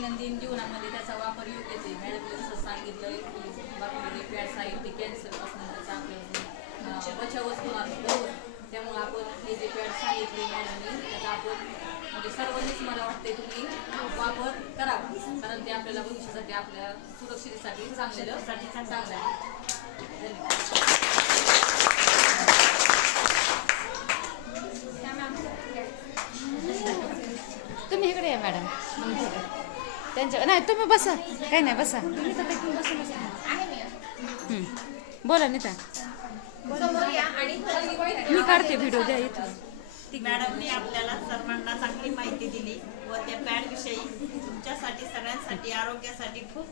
दैनंदिन जीवनामध्ये त्याचा वापर योग्यच आहे. मॅडमने जसं सांगितलं की बाकी पॅड्स आहेत ते कॅन्सरपासून त्याचा आपल्याला बचाव वस्तू असतो. त्यामुळे आपण हे जे पॅड सांगितले मॅडमने त्याचा आपण म्हणजे सर्वांनीच मला वाटते तुम्ही वापर करावा, कारण ते आपल्याला भविष्यासाठी आपल्या सुरक्षिततेसाठी चांगलं आहे. तुम्ही इकडे या मॅडम. त्यांच्या नाही तुम्ही बसा, काही नाही बसा. बोला नीता. मी काढते व्हिडिओ द्या इथं. मॅडमने आपल्याला सर्वांना चांगली माहिती दिली व त्या पॅडविषयी तुमच्यासाठी सगळ्यांसाठी आरोग्यासाठी खूप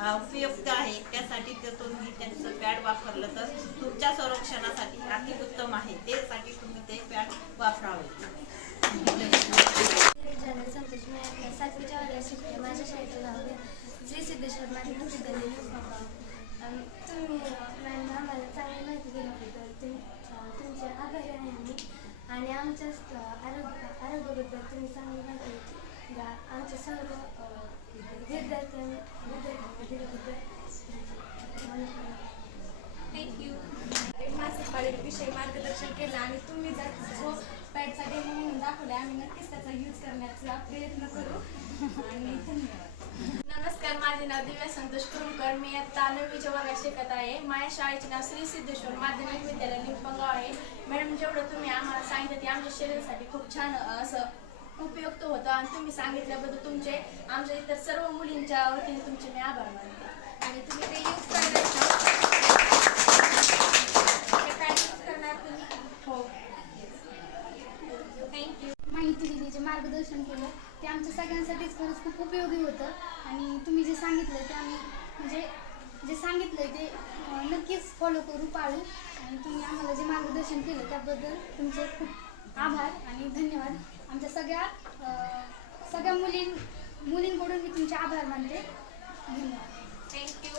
उपयुक्त आहे. त्यासाठी जर तुम्ही त्यांचं पॅड वापरलं तर तुमच्या संरक्षणासाठी अति उत्तम आहे. त्यासाठी तुम्ही ते पॅड वापरावे. संतोष मी आपल्या 7वीच्या वर्गात शिकते. माझ्या शाळेचं नाव श्री सिद्धेश्वर माध्यमिक विद्यालय. तुम्ही मॅडम आम्हाला चांगली माहिती दिल्याबद्दल तुमचे आभारी आहे मी. आणि आमच्या आरोग्याबद्दल तुम्ही चांगली माहिती द्या. आमच्या सर्व विद्यार्थ्यांबद्दल थँक्यू. मासिक पाळीविषयी मार्गदर्शन केलं आणि तुम्ही जर जो पॅडचा डेमो म्हणून दाखवला आम्ही नक्कीच त्याचा यूज करण्याचा प्रयत्न करू. आणि धन्यवाद. नमस्कार, माझे नाव दिव्या संतोष कुरुमकर. मी आता 9वीच्या वर्गात शिकत आहे. माझ्या शाळेचे नाव श्री सिद्धेश्वर माध्यमिक विद्यालय निंपगाव आहे. मॅडम जेवढं तुम्ही आम्हाला सांगितलं ते आमच्या शरीरासाठी खूप छान असं उपयुक्त होतं आणि तुम्ही सांगितल्याबद्दल तुमचे आमच्या इतर सर्व मुलींच्या वतीने तुमचे मी आभार मानते. आणि तुम्ही ते यूज करायचं करणार तुम्ही. हो, थँक्यू. माहिती दिली, जे मार्गदर्शन केलं ते आमच्या सगळ्यांसाठीच खरंच खूप उपयोगी होतं. आणि तुम्ही जे सांगितलं ते आम्ही म्हणजे जे सांगितलं ते नक्कीच फॉलो करू, पाळू. आणि तुम्ही आम्हाला जे मार्गदर्शन केलं त्याबद्दल तुमचे खूप आभार आणि धन्यवाद. आमच्या सगळ्या मुलींकडून मी तुमचे आभार मानते. धन्यवाद. थँक्यू.